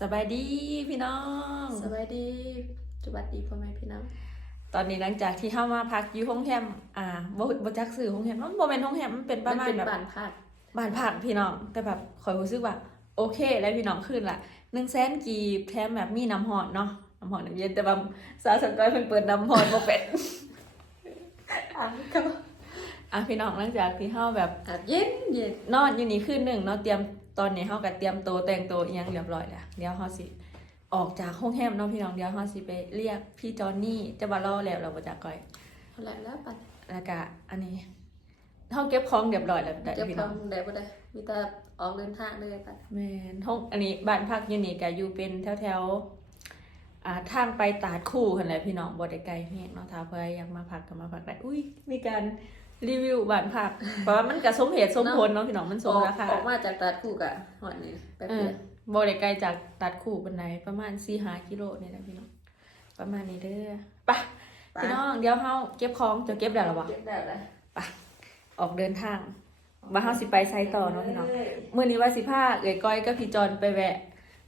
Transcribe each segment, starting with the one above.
สบายดีพี่น้องสวัสดีสวัสดีพ่อแม่พี่น้องตอนนี้หลังจากที่เข้ามาพักอยู่ห้องแฮมอ่าบ่บ่จักสื่อห้องแฮมมันบ่เป็นห้องแฮมมันเป็นประมาณเป็นแบบบ้านพักบ้านพักพี่น้องแต่แบบคอยรู้สึกว่าโอเคแล้วพี่น้องขึ้นละหนึ่งแสนกีบแถมแบบมีน้ำหอดเนาะน้ำหอดน้ำเย็นแต่แบบสาวสังกัดเพิ่นเปิดน้ำหอดบ่เป็นอะก็อะพี่น้องหลังจากที่เฮาแบบอาบเย็นเย็นนอนอยู่นี่คืนหนึ่งเนาะเตรียม ตอนนี้เฮาก็เตรียมโตวแต่งตัวอิหยังเรียบร้อยแล้วเดี๋ยวเฮาสิออกจากห้องแฮมเนาะพี่น้องเดี๋ยวเฮาสิไปเรียกพี่จอนนี่จะมารอแล้วเราบ่จักก่อยเอาละแล้วปัดแล้วก็อันนี้เฮาเก็บของเรียบร้อยแล้วได้เก็บพี่ขน้อองงได้บ่ได้มีแต่ออกเดินทางเลยปัดแม่นห้องอันนี้บ้านพักอยู่นี่ก็อยู่เป็นแถวๆอ่าทางไปตาดคู่หั่นแหละพี่น้องบ่ได้ไกลแฮงเนาะถ้าเพิ่นอยากมาพักก็มาพักได้อุ้ยมีการ รีวิวบ้านพักเพราะว่ามันก็สมเหตุสมผลเนาะพี่น้องมันสอมอกราคาออกมาจากตลาดคู่กะหอดนี่แป๊บเอเดีอยวบ่ได้ไกลจากตัดคู่ปันไดประมาณสี่ห้ากิโลนี่แหละพี่น้องประมาณนี้เด้อไปพี่น้องเดี๋ยวเฮาเก็บของจะเก็บได้หรอวะเก็บได้แล้วออกเดินทางว่าเฮาสิไปไซต์ต่อเนาะพี่น้องมื้อนี้ว่าสิพาเอ๋ยก้อยกับพี่จอนไปแวะ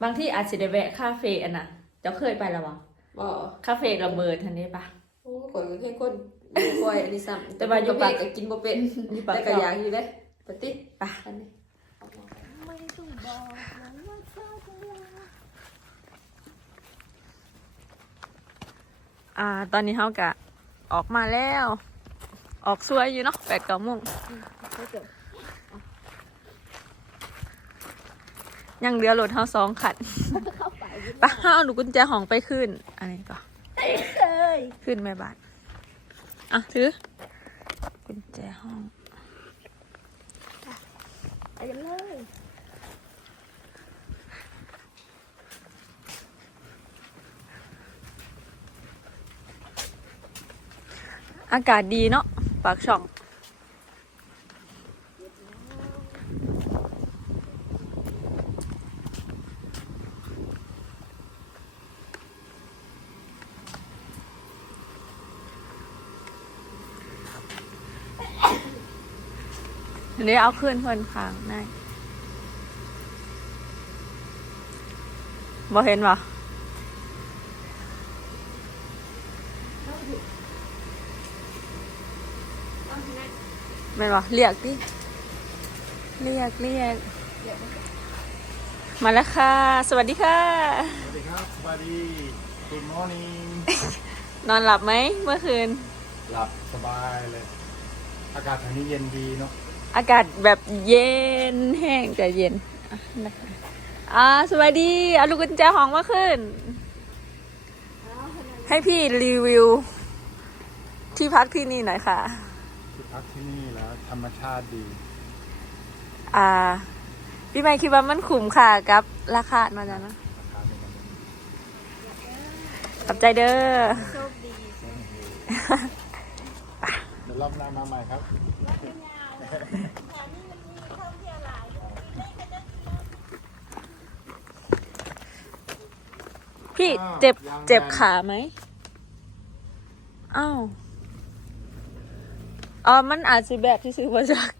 บางที่อาจสิได้แวะคาเฟ่อันน่ะเจ้าเคยไปแล้ววะบ่คาเฟ่ระเบิดทันได้ปะโอ้ข่อยก็แค่คน บ่ค่อยอันนี้ซ้ำแต่ว่าอยู่ปากก็กินบ่เป็นอยู่ปากแต่ก็ซอยอยากอยู่เด้ปฏิไปอันนี้อ่า ตอนนี้เฮาก็ออกมาแล้ว ออกสวยอยู่เนาะแปดเก้าโมงเขาจะยังเหลือรถเฮาสองคันเข้าไปปะห้าเอาลูกกุญแจห้องไปขึ้น อันนี้ก็เอ้ยขึ้นแม่บ้าน อะถือกุญแจห้องไปกันเลยอากาศดีเนาะปากช่อง เดี๋ยวเอาขึ้นเพิ่นค้างได้บ่เห็นบ่แม่นบ่เรียกดิเรียกเรียก มาแล้วค่ะ สวัสดีค่ะ สวัสดีครับสวัสดี Good morning นอนหลับไหมเมื่อคืน หลับสบายเลย อากาศทางนี้เย็นดีเนาะอากาศแบบเย็นแห้งแต่เย็นอะนะคะอ่าสวัสดีเอาลูกกุญแจห้องมาขึ้น ให้พี่รีวิว ที่พักที่นี่หน่อยค่ะ ที่พักที่นี่แล้วธรรมชาติดี อ่า พี่ไม่คิดว่ามันคุ้มค่ากับราคามาจ้ะนะราคาเป็นกันเอง ขอบใจเด้อ โชคดีเดี๋ ยวรอบหน้ามาใหม่ครับพี่อ้าวเจ็บยังเจ็บยังขาไหมอ้าวอ๋อมันอาจจะแบบที่ซื้อมาจาก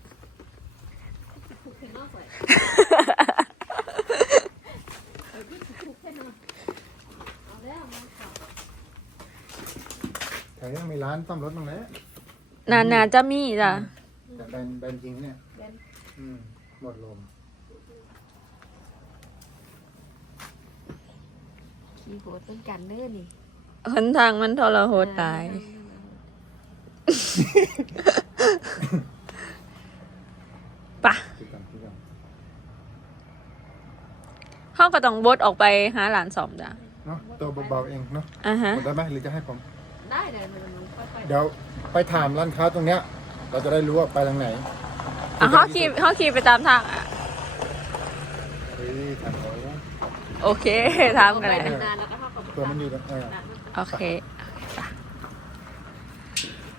แถวนี้มีร้านซ่อมรถตรงนี้ นานาจะมีจ้ะแต่แบนแบนจริงเนี่ยแบน อืมหมดลมขี่โหดเป็นกันเด้อนี่หนทางมันทรหดตาย ปะคิดก่อนคิดก่อนเขาก็ต้องบดออกไปหาหลานสอมจ้ะเนาะตัวเบาๆเองเนาะอ่าฮะ หมดได้ไหมหรือจะให้ผม ได้เลยมันมันค่อย เดี๋ยวไปถามร้านค้าตรงเนี้ย เราจะได้รู้ว่าไปทางไหนอะเขาขี่เขาขี่ไปตามทางอะเฮ้ยถามเขาโอเคๆทำกันเลยไปนานๆแล้วก็เข้ากับตัวมันอยู่ตรงเออโอเค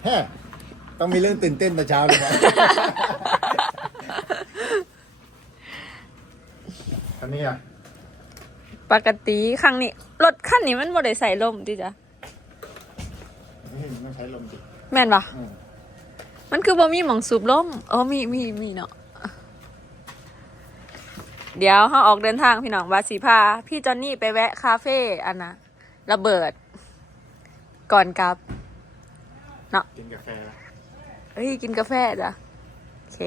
แฮ่ต้องมีเรื่องตื่นเต้นแต่เช้าเลยวะอันนี้อะ ปกติครั้งนี้ รถคันนี้มันบ่ได้ใส่ลมดิจ้ะ นี่ต้องใช้ลมจิแม่นปะอืมมันคือบ่มีหมองสูบลมอ๋อมีมีมีเนาะเดี๋ยวเขาออกเดินทางพี่น้องวาสีพาพี่จอนนี่ไปแวะคาเฟ่อันนะระเบิด ก่อนกลับกินกาแฟเฮ้ยกินกาแฟจ้ะโอเค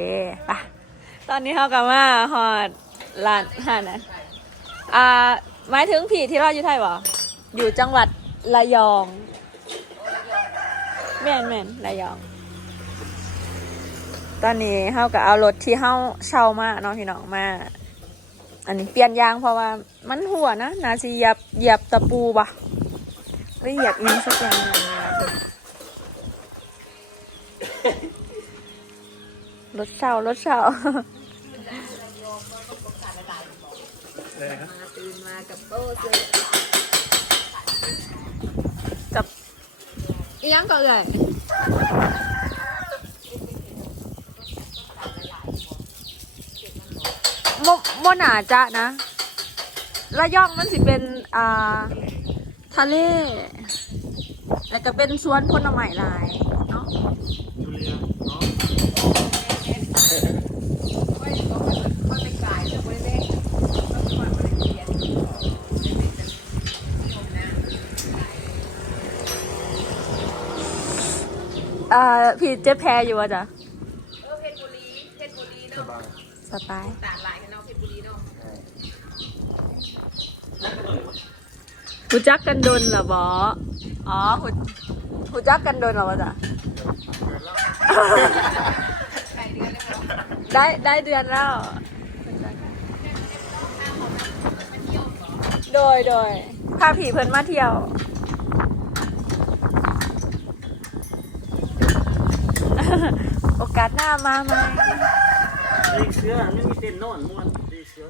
ไปะตอนนี้เขากลับมาฮอดร้านอาหารนะอ่าหมายถึงผีที่เราอยู่ไทยบ่อยู่จังหวัดระยอง แม่นแม่นระยอง ตอนนี้เขาก็เอารถที่เขาเช่ามาเนาะพี่น้องมา อันนี้เปลี่ยนยางเพราะว่ามันหัวนะนาซีเหยียบเหยียบตะปูปะหรือเหยียบอินสักอย่างหนึ่งนี่ล่ะรถเช่ารถเช่าเลยครับมาตื่นมากับโต้ซื้อ กับ อีหยังก็เลยโมโมหนาจะนะระยองมันสิเป็น อ่า ทะเล แล้วก็เป็นสวนผลไม้หลายเรียเนาะ อ่าพี่เจ๊แพรอยู่วะจ๊ะเออเพชรบุรีเพชรบุรีสเนาะบายสไตล์ตาดหลายกันเนาะเพชรบุรีเนาะหูจักกันดนเหรอบออ๋อหูหูจักกันดนเหรอวะจ๊ะไก่เดือนเลยเนาะได้ได้เดือนแล้ว โดยโดยพาผีเพิ่นมาเที่ยว โอกาสหน้ามาไหมตีเสือไม่มีเต้นนอนม่วนตีเสือ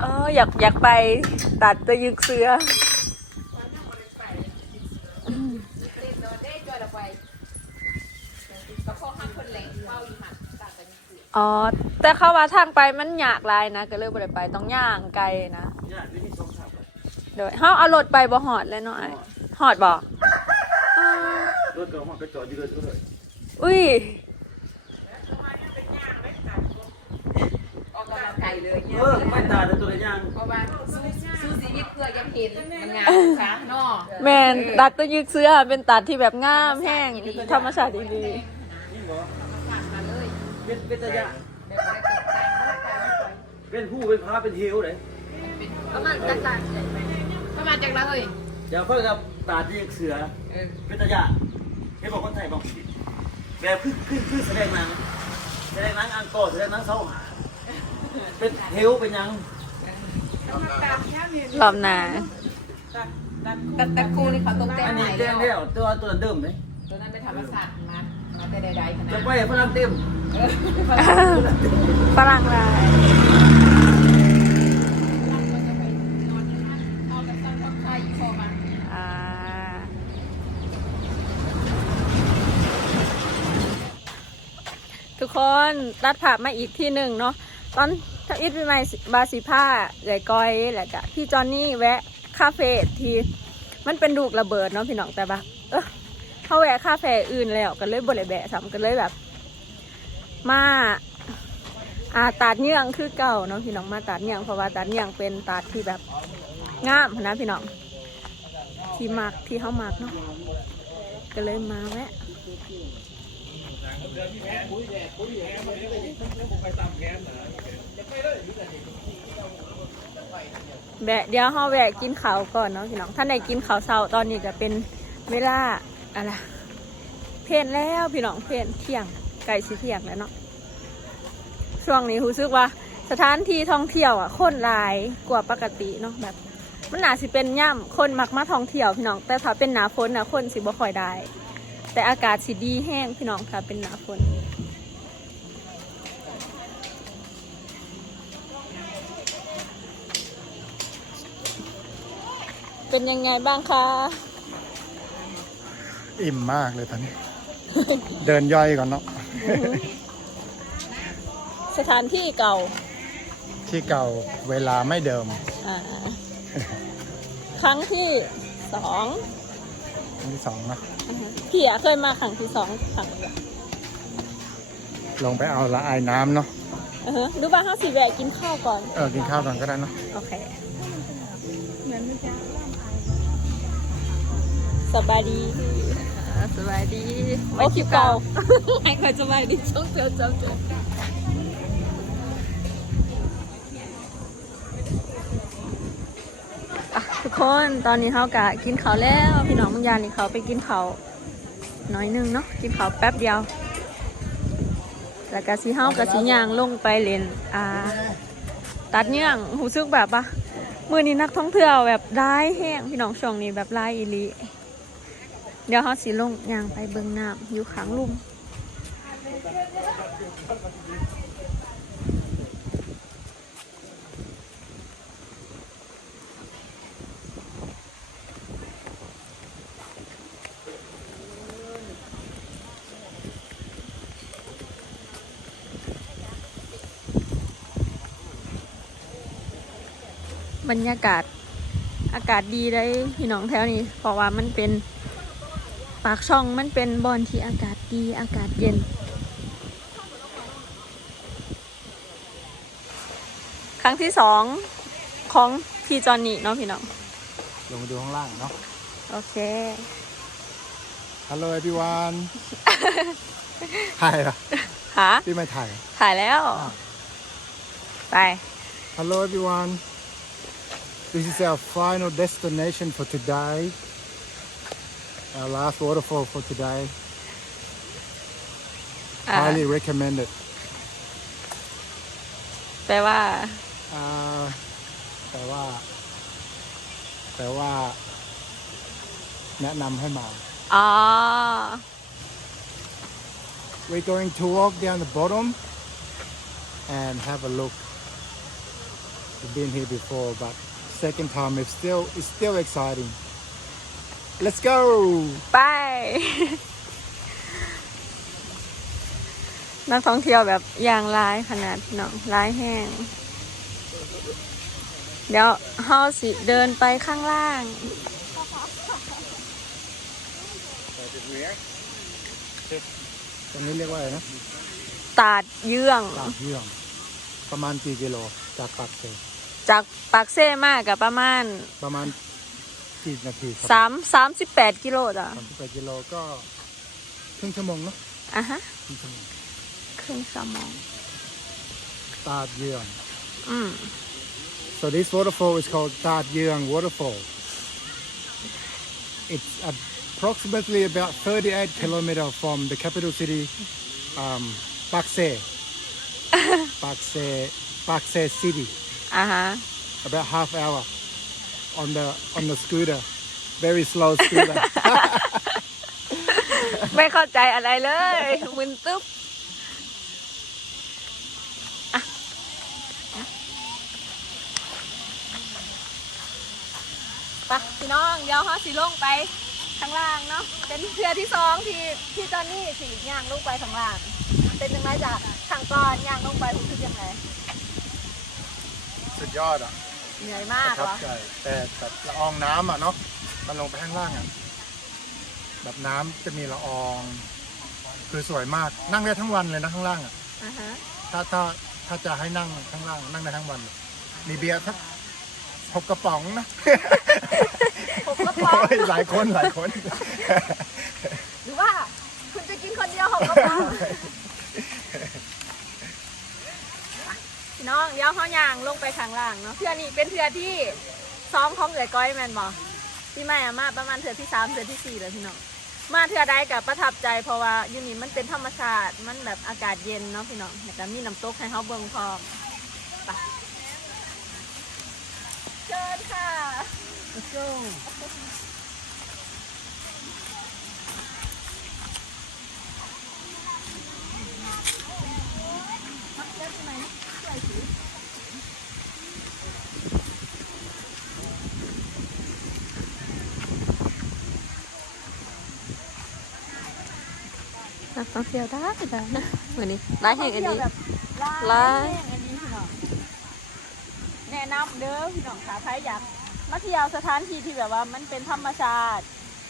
เอออยากอยากไปตัดตะยึกเสือออ๋อแต่เข้าว่าทางไปมันยากลายนะ ก็เลยบ่ได้ไปต้องย่างไกลนะญาติไม่มีสองสามวันโดยเฮาเอารถไปบ่หอดเลยเนาะไอ้หอดบ่รถก็หองก็จอดอยู่เลยก็เลย อุ้ยออกกำลังกายเลยเนี่ยเออไม่ตาแต่ตัวละอย่างเพราะว่าสู้สู้ชีวิตเพื่อยังเห็นมันงามค่ะเนาะแมนตัดตะยึกเสือเป็นตัดที่แบบงามแห้งธรรมชาติดีนี่หรอผ่านมาเลยเป็นเป็นตะยะแบบอะไรกับแตงไม่ได้ไปไม่ไปเป็นผู้เป็นพระเป็นเฮวเลยเป็นประมาณจากตาดประมาณจากละเฮ้ยอย่าเพิ่งกับตาที่เสือเออเป็นตะยะให้บอกคนไทยบอกผิด แบบขึ้นขึ้นขึ้นแสดงหนังแสดงหนังอังกอร์แสดงหนังเสาหาเป็นเฮวเป็นยังๆรอบหน้าแต่แต่ครูนี่เขาตกแต่งอันใหนี้ม่แจ้แล้งวแล้วตัวตัวเดิมเลยตัวนั้นเป็นธรรมศาสตร์มามาแต่ใดๆขนาจะดไปฝรั่งเต็ม ฝรั่งลาย นอนกับตั้งทักทายพอมา อ่าทุก คนตัดภาพมาอีกที่หนึ่งเนาะตอนถ้าอิทเป็นไมบาสิผ้าเอ๋ยก้อยแหละกะพี่จอนนี่แวะคาเฟ่ทีมันเป็นลูกระเบิดเนาะพี่น้องแต่แบบเออเขาแวะคาเฟ่อื่นแล้วก็เลยบ่ได้แบะซ้ำก็เลยแบบ มาอาตัดเนื่องคือเก่าเนาะพี่น้องมาตัดเนื่องเพราะว่าตัดเนื่องเป็นตัดที่แบบงามนะพี่น้องที่มักที่เขามักเนาะก็เลยมาแวะ แบะเดี๋ยวเขาแวะกินข้าวก่อนเนาะพี่น้องท่านใดกินข้าวเช้าตอนนี้ก็เป็นเวลาอะไรเพลนแล้วพี่น้องเพลนเที่ยงไก่สิเที่ยงแล้วเนาะช่วงนี้รู้สึกว่า สถานที่ท่องเที่ยวอะคนหลายกว่าปกติเนาะแบบ มันหนาสิเป็นย่ำคนมักมาท่องเที่ยวพี่น้องแต่ถ้าเป็นหนาฝนนะคนสิบ่ค่อยได้ แต่อากาศสิดีแห้งพี่น้องค่ะเป็นหนาฝนเป็นยังไงบ้างคะ อิ่มมากเลยตอนนี้ เดินย่อยก่อนเนาะสถานที่เก่า ที่เก่าเวลาไม่เดิมอ่าครั้งที่สอง ครั้งที่สองเนอะอ่าฮะพี่อะเคยมาครั้งที่สองครั้งเดียวลงไปเอาละอายน้ำเนาะอออฮะหรือว่าเฮาสิแวะกินข้าวก่อน เออ กินข้าวก่อนก็ได้เนอะโอเคสบายดีอ่าสบายดี โอ้คิวเก่าให้คอยสบายดีช่องเจียวเจียวเจียวอะ ทุกคนตอนนี้เขากะกินเขาแล้วพี่น้องมึงยานี่เขาไปกินเขาน้อยหนึงเนาะกินเขาแป๊บเดียว แล้วก็สีเฮากับสียางลงไปเล่นอ่าตัดเนื่องหูซึกแบบว่ามือนี้นักท่องเที่ยวแบบร้ายแห้งพี่น้องช่วงนี้แบบร้ายอีลีเดี๋ยวเขาสิลงยางไปเบิงน้ำอยู่ขังลุ่ม บรรยากาศอากาศดีได้พี่น้องแถวนี้ เพราะว่ามันเป็นปากช่องมันเป็นบอนที่อากาศดีอากาศเย็น ครั้งที่สองของพี่จอนนี่เนาะพี่น้องลงมาดูข้างล่างเนาะโอเค ฮัลโหล everyone ถ่ายเหรอหาพี่ไม่ถ่ายเหรอถ่ายแล้ว ไป Hello everyone. This is our final destination for today. Our last waterfall for today. อ่า Highly recommended. แปลว่า อ่าแต่ว่า แต่ว่า แนะนำให้มา อ๋อ We're going to walk down the bottom and have a look. We've been here before, but second time it's still it's still exciting. Let's go! ไปนักท่องเที่ยวแบบอย่างร้ายขนาดพี่น้องร้ายแห้ง เดี๋ยวเฮาสิเดินไปข้างล่าง ตรงนี้เรียกว่าอะไรนะ ตาดเยื่อง ตากเยื่อง ประมาณกี่กิโลจากปากเซ จากปากเซ่มากกับประมาณประมาณกี่นาทีครัสามสามสิบแปดกิโลจ้ะสามสิบแปดกิโลก็ครึ่งชั่วโมงเนาะอะฮะครึ่งชั่วโมงครึ่งชั่วโมงตาดเยื่องอืม so this waterfall is called ตาดเยื่อง waterfall it's approximately about 38 kilometers from the capital city um, Pakse Pakse Pakse city อะฮะ about half hour on the on the scooter very slow scooter ไม่เข้าใจอะไรเลยมึนตึ๊บอะอะไปพี่น้องเดี๋ยวฮอสิลงไปข้างล่างเนาะเป็นเทือที่สองที่ที่จอนนี่สีย่างลงไปข้างล่าง เป็นยังไงจ้ะทางก่อนย่างลงไปรู้สึกยังไง สุดยอดอะเหนื่อยปมากระทัเหรบอใจแต่แบบละอองน้ำอะเนาะมันลงไปข้างล่างอะแบบน้ำจะมีละออง คือสวยมากนั่งได้ทั้งวันเลยนะข้างล่างอะ อ่าฮะถ้าถ้าถ้าจะให้นั่งข้างล่างนั่งได้ทั้งวันเลยมีเบียร์สักหกกระป๋องนะหกกระป๋องโอ้ยหลายคนหลายคน หรือว่า คุณจะกินคนเดียวหกกระป๋อง พี่น้องเดี๋ยวเขาย่างลงไปข้างล่างเนาะเทือนี้เป็นเทือที่ซ้อมของเอ๋ยก้อยแมนบอที่ไม่อะมาประมาณเทือที่สามเทือที่สี่เลยพี่น้องมาเทือใดกับประทับใจเพราะว่าอยู่นี่มันเป็นธรรมชาติมันแบบอากาศเย็นเนาะพี่น้องแล้วก็มีน้ำตกให้เขาเบิ่งพร้อมไปเชิญค่ะ Let's go ท่องเที่ยวได้ได้นะเหมือนนี้ร้านแห่งอันนี้แบบร้าร้านนอันนี้พี่น้องแนะนำเด้อพี่น้องขาใครอยากมาเที่ยวสถานที่ที่แบบว่ามันเป็นธรรมชาติ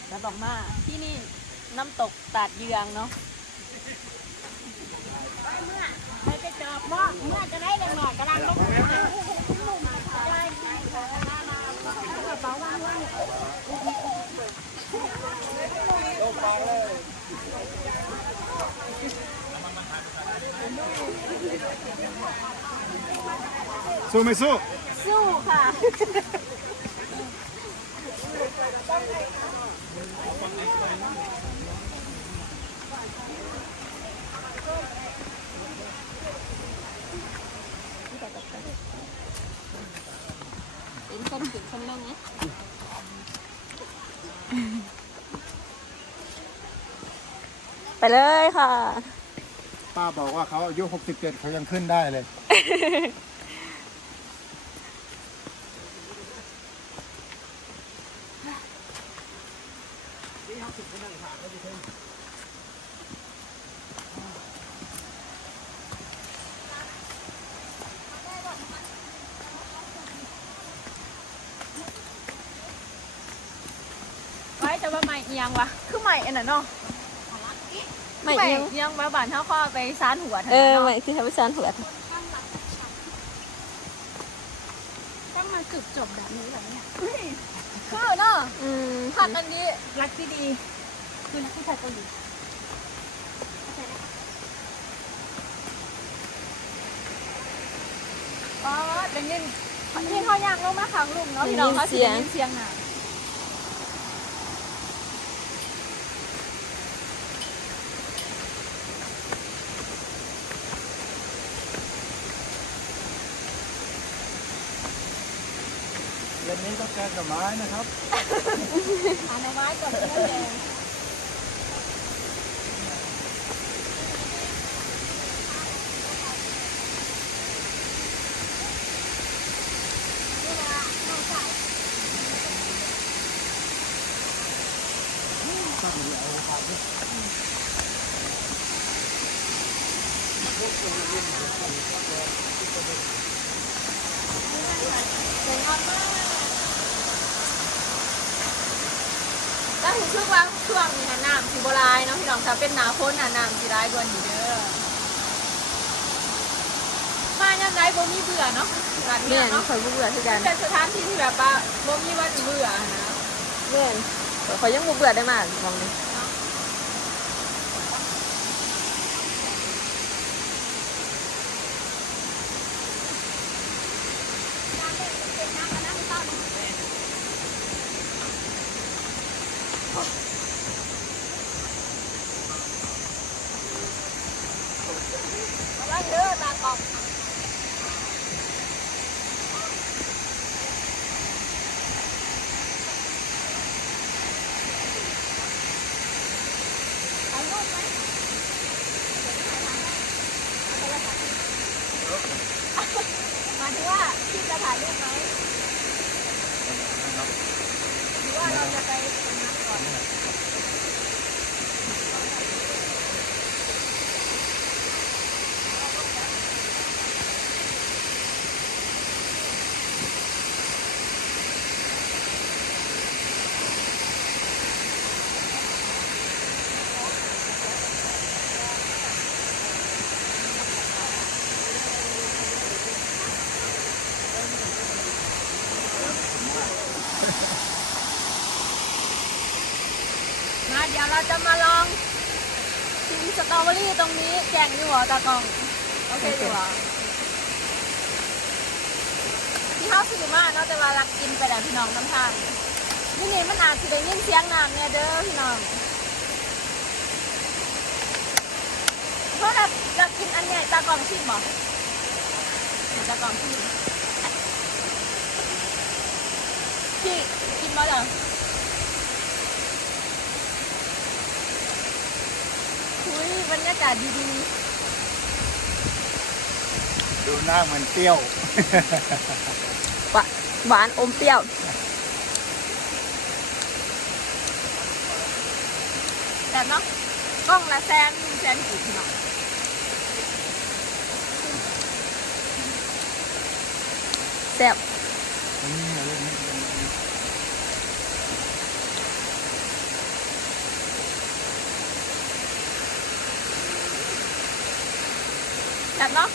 แล้วต้องมาที่นี่น้ำตกตาดเยืองเนาะไปไปจอหม้อเมื่อจะได้เลยหม้อกำลังลงมา สู้ไม่สู้ สู้ค่ะเป็นคนถึงคนนึงนะ ไปเลยค่ะ ป้าบอกว่าเขาอายุ 67เขายังขึ้นได้เลย ไว้จะว่าใหม่เอียงวะ คือใหม่อันนั้นเนาะ ไม่ใหม่เอียงเอียงมาบ้านเท่าข้อไปซานหัวเออเนาะไม่คือทำให้ฉันหัวต้องมาจุดจบแบบนี้แบบนี้คือเนาะอืมผักอันนี้รักที่ดี คือนักผู้ชายเกาหลีอ๋อเป็นยินยินเขายางลงมาขังลุมเนาะพี่น้องเขาเสียงเสียงน่ะ เย็นนี้ต้องแกงกับไม้นะครับหาหน่อไม้ก่อนเพื่อนแดง ก็ถือช่วงว่าช่วงนี้น้ำ สีโบราณเนาะพี่น้องถ้าเป็นหนาพ้นน่ะน้ำสีร้ายกว่านี้เด้อมายังไงบ่มีเบื่อเนาะร้านเนี่เนี้ยยเนาะคอยเบื่อที่กันเป็นสถานที่ที่แบบว่าบ่มีวันเบื่อนะเนี่ยคอยยังบ่เบื่อได้มากมองนี้ ว่าเด้อตากล้องเอารูปไหมหมายถึงว่าพี่จะถ่ายรูปไหมหรือว่าเราจะไปตรงนั้นก่อน มาเดี๋ยวเราจะมาลองชิมสตรอเบอรี่ตรงนี้แกงอยู่เหรอตากล้องโอเคอยู่เหรอที่เขาซื้อมาเนาะแต่ว่ารักกินไปแล้วพี่น้องน้ำทางนี่นี่มันอาจจะได้ยินเสียงน้ำเนี่ยเด้อพี่น้องเพราะเราเรากกินอันใหญ่ตากล้องชิมเหรอตากล้องชิมพี่กินมาแล้ว คุยบรรยากาศดีดูหน้าเหมือนเปรี้ยวหวานหวานอมเปรี้ยวๆแต่เนาะกล้องละแซนแซนกี่หน่อยแซ่บ ดเนาะ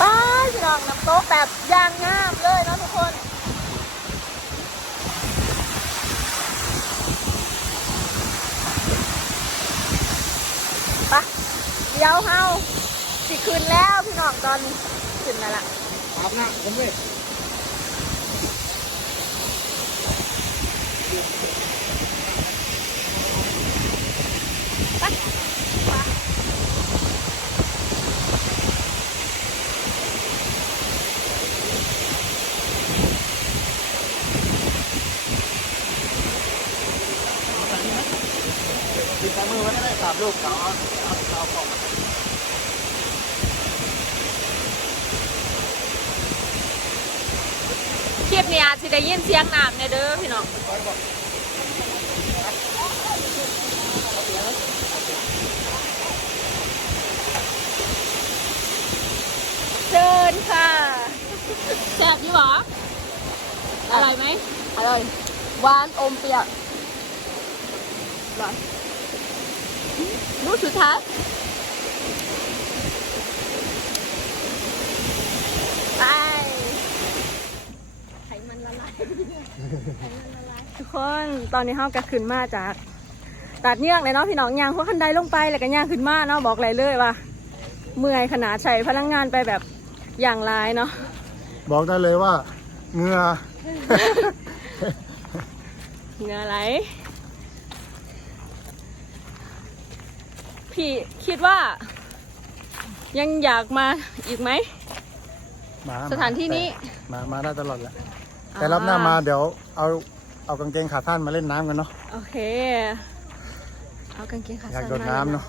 ป้าพี่น้องน้ำตกแบบยางงามเลยเนาะทุกคนปะเดี๋ยวเฮาสิคืนแล้วพี่น้องตอน ขึ้นแล้วล่ะอาบน้ำผมเว้ยติดตามมือไว้ก็ได้สามลูกเขาเอาเอาเอาของ คลิป นี้อาจสิได้ยินเสียงน้ำเนี่ยเด้อพี่น้องเชิญค่ะแซ่บยี่หรออร่อยไหมอร่อยหวานอมเปรี้ยวหวานรู้สุดท้ายไป ไขมันละลายไขมันละลาย ทุกคนตอนนี้เฮาก็ขึ้นมาจากตัดเนื่องเลยเนาะพี่น้องยางพวกคันไดลงไปแล้วก็ย่างขึ้นมาเนาะบอกเลยเลยว่า เมื่อยขนาดใช้พลังงานไปแบบอย่างไรเนาะบอกได้เลยว่าเหงื่อเหงื่อไหลพี่คิดว่า ยังอยากมาอีกไหม มาสถานที่นี้ มา มาได้ตลอดแหละ แต่รอบหน้ามาเดี๋ยวเอาเอากางเกงขาสั้นมาเล่นน้ำกันเนาะ โอเค เอากางเกงขาอยากสั้นโดดมาน้ำเนาะ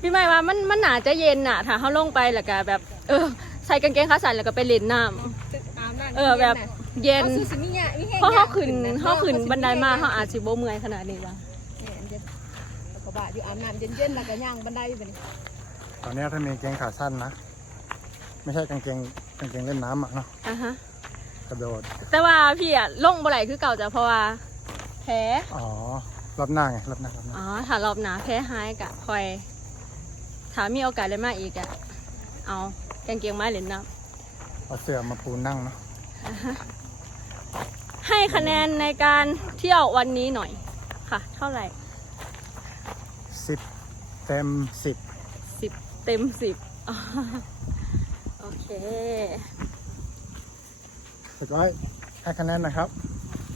พี่ไม่ว่ามันมันหนาจะเย็นน่ะ ถ้าเขาลงไปแล้วก็แบบ เออ ใส่กางเกงขาสั้นแล้วก็ไปเล่นน้ำเออแบบเย็นเพราะเขาขึ้นเขาขึ้นบันไดมาเขาอาจสิบ่เมื่อยขนาดนี้ว่ะกบะอยู่อาบน้ำเย็นๆแล้วก็ย่างบันไดไปนี่ตอนนี้ถ้ามีกางเกงขาสั้นนะ ไม่ใช่กางเกงกางเกงเล่นน้ำอะเนาะ อะฮะ กระโดด แต่ว่าพี่อะลงบ่ไหลคือเก่าจ้ะเพราะว่าแพ้อ๋อรอบหน้าไงรอบหน้ารอบหน้า อ๋อถ้ารอบหนาแพ้หายกะคอยถ้ามีโอกาสได้มาอีกอะเอากางเกงมาเล่นน้เอาเสื่อมาปูนั่งเนาะำให้คะแนนในการเที่ยววันนี้หน่อยค่ะ เท่าไหร่สิบเต็มสิบสิบเต็มสิบอ๋อโอ เคสุดร้อยให้คะแนนหนะครับ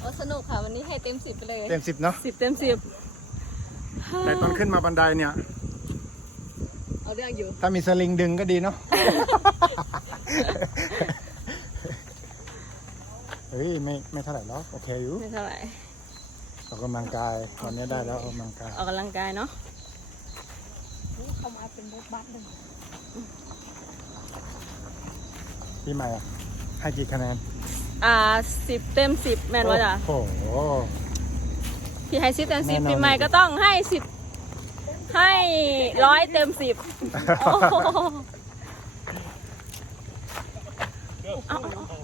โอ้สนุกค่ะ วันนี้ให้เต็มสิบไปเลยเต็มสิบเนาะสิบเต็มสิบแต่ตอนขึ้นมาบันไดเนี่ย เอาเรื่องอยู่ ถ้ามีสลิงดึงก็ดีเนาะ เฮ้ยไม่ไม่เท่าไหร่หรอกโอเคอยู่ไม่เท่าไหร่ออกกำลังกายวันนี้ได้แล้วออกกำลังกาย ออกกำลังกายเนาะเข้ามาเป็นรถบัสเลยพี่ใหม่อะ ให้กี่คะแนนอ่าสิบเต็มสิบแมนว่าจ้ะโอ้โหพี่ให้สิบเต็มสิบแน่นอนปีใหม่ก็ต้องให้สิบให้ร้อยเต็มสิบโอ้โหเอาเอาเอา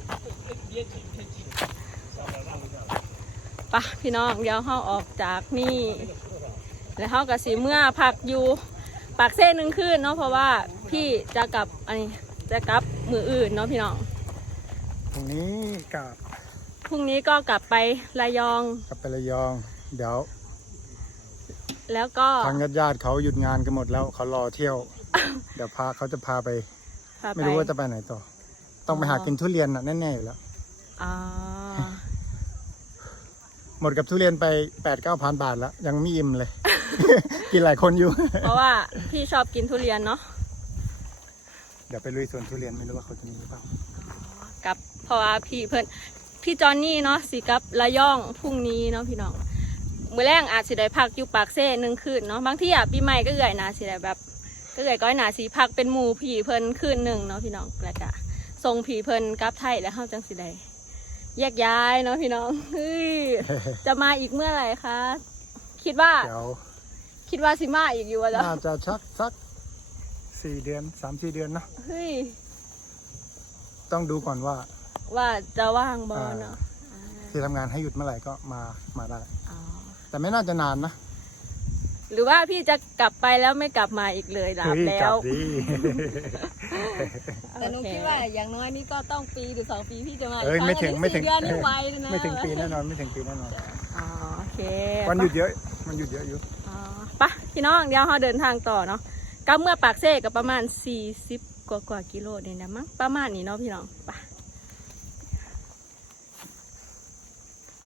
ไปะพี่น้องเดี๋ยวเขาออกจากนี่ แล้วเขากับสีเมื่อพักอยู่ปากเส้นหนึ่งคืนเนาะเพราะว่าพี่จะกลับอันนี้จะกลับมืออื่นเนาะพี่น้อง ตรงนี้กลับพรุ่งนี้ก็กลับไประยอง กลับไประยอง เดี๋ยวแล้วก็ทางญาติญาติๆเขาหยุดงานกันหมดแล้วเขารอเที่ยว เดี๋ยวพาเขาจะพาไป พาปไม่รู้ว่าจะไปไหนต่อ ต้องไปหากินทุเรียนน่ะแน่ๆอยู่แล้ว อ๋อ หมดกับทุเรียนไป8ปดเก้าพันบาทแล้ว ยังไม่อิ่มเลย กินหลายคนอยู่ เพราะว่าพี่ชอบกินทุเรียนเนาะเดี๋ยวไปลุยสวนทุเรียนไม่รู้ว่าเขาจะมีหรือเปล่ากับ เพราะว่าพี่เพิ่นพี่จอนนี่เนาะสิกับระย่องพรุ่งนี้เนาะพี่น้องมื้อแรงอาจสิได้พักอยู่ปากเซ่หนึ่งคืนเนาะบางที่อะปีใหม่ก็เอื่อยนะสิได้แบบ ก็เอื่อยก็หนาสิพักเป็นหมู่ผีเพิ่นคืนหนึ่งเนาะพี่น้องแล้วก็ส่งผีเพิ่นกลับไทยแล้วเฮาจังสิได้แยกย้ายเนาะพี่น้องเฮ้ยจะมาอีกเมื่อไหร่คะคิดว่า เดี๋ยวคิดว่าสิมาอีกอยู่วะจ๊ะน่าจะชักสักสี่เดือนสามสี่เดือนเนอะเฮ้ย ต้องดูก่อนว่า ว่าจะว่างบอเนาะที่ทำงานให้หยุดเมื่อไหร่ก็มามาได้ อ๋อ แต่ไม่น่าจะนานนะ หรือว่าพี่จะกลับไปแล้วไม่กลับมาอีกเลยหลับเฮ้ยแล้กลัวบดิแต่หนูคิดว่าอย่างน้อยนี่ก็ต้องปีหรือสองปีพี่จะมาอีกเอ้ยครั้ไม่ถึงอันนี้ไม่ถึงสี่เดือนนี่ไวเลยนะไม่ถึงปีแน่นอนไม่ถึงปีแน่นอนอ๋อโอเควันหยุดเยอะมันหยุดเยอะอยู่อ๋อไปะพี่น้องเดี๋ยวเราเดินทางต่อเนาะกลับเมื่อปากเซ่ก็ประมาณ 40 กว่ากว่ากิโลเนี่ยนะมั้งประมาณนี้เนาะพี่น้องไปะ